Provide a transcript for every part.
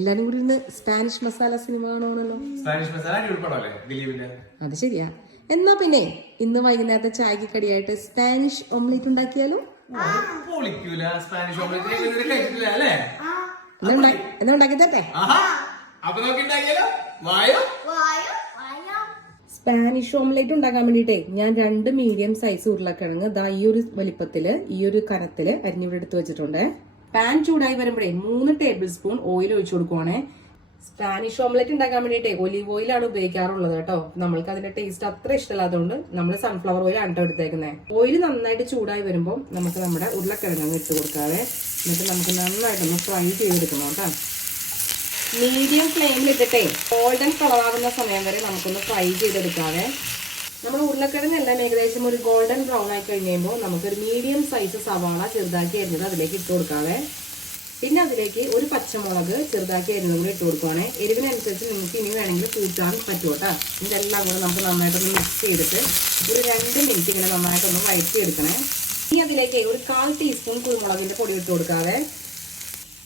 എല്ലാരും കൂടി ഇരുന്ന് സ്പാനിഷ് മസാല സിനിമ കാണുവാണല്ലോ. സ്പാനിഷ് മസാല അടിപൊളി പടമല്ലേ ദിലീപിന്റെ? അത് ശരിയാ. എന്നാ പിന്നെ ഇന്ന് വൈകുന്നേരത്തെ ചായക്ക് കടിയായിട്ട് സ്പാനിഷ് ഓംലേറ്റ് ഉണ്ടാക്കിയാലോ പൊളിക്കൂല. സ്പാനിഷ് ഓംലെറ്റ് ഇതുവരെ കഴിച്ചിട്ടില്ല അല്ലേ? എന്നാ ഉണ്ടാ- എന്നാ ഉണ്ടാക്കി തരട്ടെ? ആഹാ. അപ്പൊ നോക്കി ഉണ്ടാക്കിയാലോ? വായോ? സ്പാനിഷ് ഓംലേറ്റ് ഉണ്ടാക്കാൻ വേണ്ടിയിട്ടേ ഞാൻ രണ്ട് മീഡിയം സൈസ് ഉരുളക്കിഴങ്ങ് ദാ ഈ ഒരു വലിപ്പത്തിൽ ഈ ഒരു കനത്തിൽ അരിഞ്ഞിവിടെ എടുത്ത് വെച്ചിട്ടുണ്ട്. പാൻ ചൂടായി വരുമ്പോഴേ മൂന്ന് ടേബിൾ സ്പൂൺ ഓയിൽ ഒഴിച്ചു കൊടുക്കുവാണേ. സ്പാനിഷ് ഓംലെറ്റ് ഉണ്ടാക്കാൻ വേണ്ടിയിട്ടേ ഒലിവ് ഓയിലാണ് ഉപയോഗിക്കാറുള്ളത് കേട്ടോ. നമ്മൾക്ക് അതിന്റെ ടേസ്റ്റ് അത്ര ഇഷ്ടമല്ലാത്തതുകൊണ്ട് നമ്മൾ സൺഫ്ലവർ ഓയിൽ ആണ് എടുത്തേക്കുന്നത് ഓയിൽ നന്നായിട്ട് ചൂടായി വരുമ്പോൾ നമുക്ക് നമ്മുടെ ഉരുളക്കിഴങ്ങ് ഇട്ട് കൊടുക്കാതെ എന്നിട്ട് നമുക്ക് നന്നായിട്ടൊന്ന് ഫ്രൈ ചെയ്തെടുക്കണം കേട്ടോ. മീഡിയം ഫ്ലെയിമിലിട്ടിട്ടേ ഗോൾഡൻ കളർ ആവുന്ന സമയം വരെ നമുക്കൊന്ന് ഫ്രൈ ചെയ്തെടുക്കാവേ. നമ്മൾ ഉരുളക്കിഴങ്ങ് എല്ലാം ഏകദേശം ഒരു ഗോൾഡൻ ബ്രൗൺ ആയി കഴിയുമ്പോൾ നമുക്കൊരു മീഡിയം സൈസ് സവാള ചെറുതാക്കി അരിഞ്ഞത് അതിലേക്ക് ഇട്ട് കൊടുക്കാവേ. പിന്നെ അതിലേക്ക് ഒരു പച്ചമുളക് ചെറുതാക്കി അരിഞ്ഞത് കൂടി ഇട്ട് കൊടുക്കുവാണേ. എരിവിനനുസരിച്ച് നിങ്ങൾക്ക് ഇനി വേണമെങ്കിൽ കൂട്ടാൻ പറ്റും കേട്ടോ. ഇതെല്ലാം കൂടെ നമുക്ക് നന്നായിട്ടൊന്ന് മിക്സ് ചെയ്തിട്ട് ഒരു രണ്ട് മിനിറ്റ് ഇങ്ങനെ നന്നായിട്ടൊന്ന് വഴറ്റിയെടുക്കണേ. ഇനി അതിലേക്ക് ഒരു കാൽ ടീസ്പൂൺ കുരുമുളകിന്റെ പൊടി ഇട്ട് കൊടുക്കാവേ.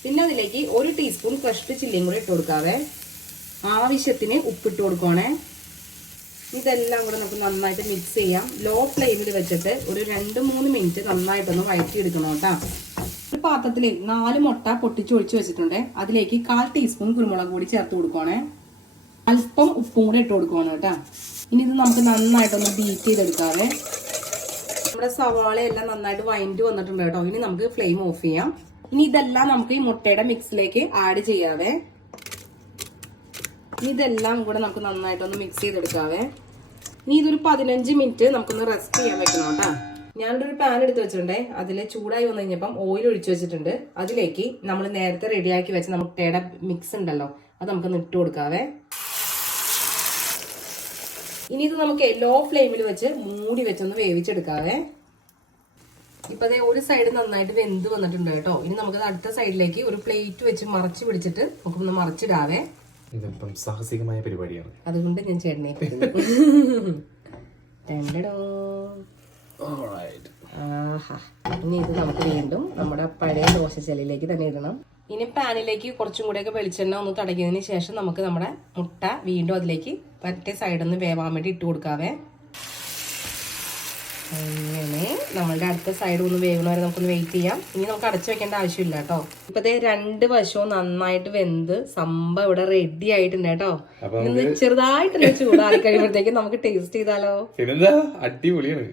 പിന്നെ അതിലേക്ക് ഒരു ടീസ്പൂൺ ക്രഷ്ഡ് ചില്ലിയും കൂടി ഇട്ട് കൊടുക്കാവേ. ആവശ്യത്തിന് ഉപ്പിട്ട് കൊടുക്കുവാണേ. ഇതെല്ലാം കൂടെ നമുക്ക് നന്നായിട്ട് മിക്സ് ചെയ്യാം. ലോ ഫ്ലെയിമിൽ വെച്ചിട്ട് ഒരു രണ്ട് മൂന്ന് മിനിറ്റ് നന്നായിട്ടൊന്ന് വഴറ്റിയെടുക്കണം കേട്ടോ. ഒരു പാത്രത്തിൽ നാല് മുട്ട പൊട്ടിച്ചൊഴിച്ച് വെച്ചിട്ടുണ്ട്. അതിലേക്ക് കാൽ ടീസ്പൂൺ കുരുമുളക് കൂടി ചേർത്ത് കൊടുക്കുവാണേ. അല്പം ഉപ്പും കൂടെ ഇട്ട് കൊടുക്കുവാണ് കേട്ടോ. ഇനി ഇത് നമുക്ക് നന്നായിട്ടൊന്ന് ബീറ്റ് ചെയ്തെടുക്കാവേ. നമ്മുടെ സവാള എല്ലാം നന്നായിട്ട് വൈൻഡ് വന്നിട്ടുണ്ട് കേട്ടോ. ഇനി നമുക്ക് ഫ്ലെയിം ഓഫ് ചെയ്യാം. ഇനി ഇതെല്ലാം നമുക്ക് ഈ മുട്ടയുടെ മിക്സിലേക്ക് ആഡ് ചെയ്യാവേ. ഇതെല്ലാം കൂടെ നമുക്ക് നന്നായിട്ടൊന്ന് മിക്സ് ചെയ്തെടുക്കാവേ. ഇനി ഇതൊരു പതിനഞ്ച് മിനിറ്റ് നമുക്കൊന്ന് റെസ്റ്റ് ചെയ്യാൻ വെക്കണം കേട്ടോ. ഞാനിവിടെ ഒരു പാൻ എടുത്ത് വെച്ചിട്ടുണ്ടേ. അതിൽ ചൂടായി വന്നു കഴിഞ്ഞപ്പം ഓയിൽ ഒഴിച്ചു വെച്ചിട്ടുണ്ട്. അതിലേക്ക് നമ്മൾ നേരത്തെ റെഡിയാക്കി വെച്ച നമുക്ക് മുട്ടയുടെ മിക്സ് ഉണ്ടല്ലോ അത് നമുക്കൊന്ന് ഇട്ട് കൊടുക്കാവേ. ഇനി ഇത് നമുക്ക് ലോ ഫ്ലെയിമിൽ വെച്ച് മൂടി വെച്ചൊന്ന് വേവിച്ചെടുക്കാവേ. ഇപ്പൊ അതേ ഒരു സൈഡ് നന്നായിട്ട് വെന്ത് വന്നിട്ടുണ്ട് കേട്ടോ. ഇനി നമുക്ക് അടുത്ത സൈഡിലേക്ക് ഒരു പ്ലേറ്റ് വെച്ച് മറച്ച് പിടിച്ചിട്ട് നമുക്കൊന്ന് മറിച്ചിടാവേ. ഇതിപ്പം സാഹസികമായ പരിപാടിയാണ്. അതുകൊണ്ട് ഞാൻ ചേട്ടനെ. ആഹാ. ഇനി ഇത് നമുക്ക് വീണ്ടും നമ്മുടെ പഴയ ദോശച്ചെല്ലിലേക്ക് തന്നെ ഇടണം. ഇനി പാനിലേക്ക് കുറച്ചും കൂടെയൊക്കെ വെളിച്ചെണ്ണ ഒന്ന് തടക്കിയതിന് ശേഷം നമുക്ക് നമ്മുടെ മുട്ട വീണ്ടും അതിലേക്ക് മറ്റേ സൈഡിൽ നിന്ന് വേവാൻ വേണ്ടി ഇട്ട് കൊടുക്കാവേ. അങ്ങനെ. നമ്മളുടെ അടുത്ത സൈഡ് ഒന്ന് വേവണ വരെ നമുക്കൊന്ന് വെയിറ്റ് ചെയ്യാം. ഇനി നമുക്ക് അടച്ചു വെക്കേണ്ട ആവശ്യമില്ല കേട്ടോ. ഇപ്പത്തെ രണ്ട് വശവും നന്നായിട്ട് വെന്ത് സംഭവം ഇവിടെ റെഡി ആയിട്ടുണ്ട് കേട്ടോ. ഇന്ന് ചെറുതായിട്ടൊന്ന് ചൂടാറി കഴിയുമ്പോഴത്തേക്ക് നമുക്ക് ടേസ്റ്റ് ചെയ്താലോ? അടിപൊളിയാണ്.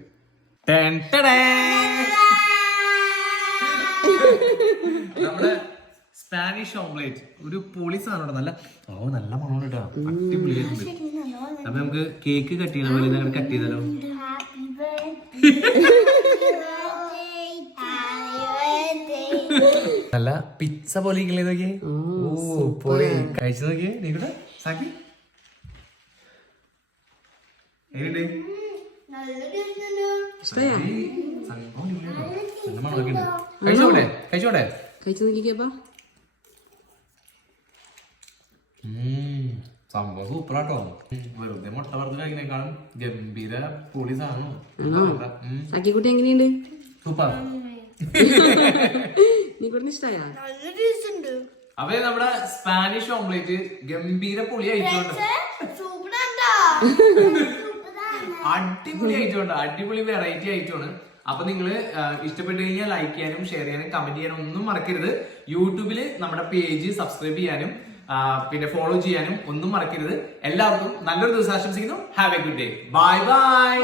നമ്മുടെ സ്പാനിഷ് ഓംലേറ്റ്. ഒരു പൊളി സാധനം നല്ല ഓ നല്ല മണമാണ് കേട്ടോ. അടിപൊളിയായിട്ടുണ്ട്. അപ്പൊ നമുക്ക് കേക്ക് കട്ട് ചെയ്യണ പോലെ കട്ട് ചെയ്താലോ? നല്ല പിസ്സ പോലെ ഇരിക്കില്ലേ നോക്കിയേ. ഓ പോയി. കഴിച്ചു നോക്കിയേ. നീ കൂടെ സാക്കി കഴിച്ചോട്ടെ കഴിച്ചോട്ടെ കഴിച്ചു നോക്കിക്കപ്പാ സംഭവം സൂപ്പറാട്ടോ വെറുതെ മുട്ട വറുത്ത് കഴിക്കുന്നേക്കാളും ഗംഭീര പൊളി സാധനം. എങ്ങനെയുണ്ട്? സൂപ്പർ. അപ്പൊ നമ്മുടെ സ്പാനിഷ് ഓംലേറ്റ് ഗംഭീര പൊളി ആയിട്ടുണ്ട്. അടിപൊളി ആയിട്ടുണ്ട്. അടിപൊളി വെറൈറ്റി ആയിട്ടാണ് അപ്പൊ നിങ്ങൾ ഇഷ്ടപ്പെട്ടു കഴിഞ്ഞാൽ ലൈക്ക് ചെയ്യാനും ഷെയർ ചെയ്യാനും കമന്റ് ചെയ്യാനും ഒന്നും മറക്കരുത്. യൂട്യൂബിൽ നമ്മുടെ പേജ് സബ്സ്ക്രൈബ് ചെയ്യാനും പിന്നെ ഫോളോ ചെയ്യാനും ഒന്നും മറക്കരുത്. എല്ലാവർക്കും നല്ലൊരു ദിവസം ആശംസിക്കുന്നു. Have a good day bye bye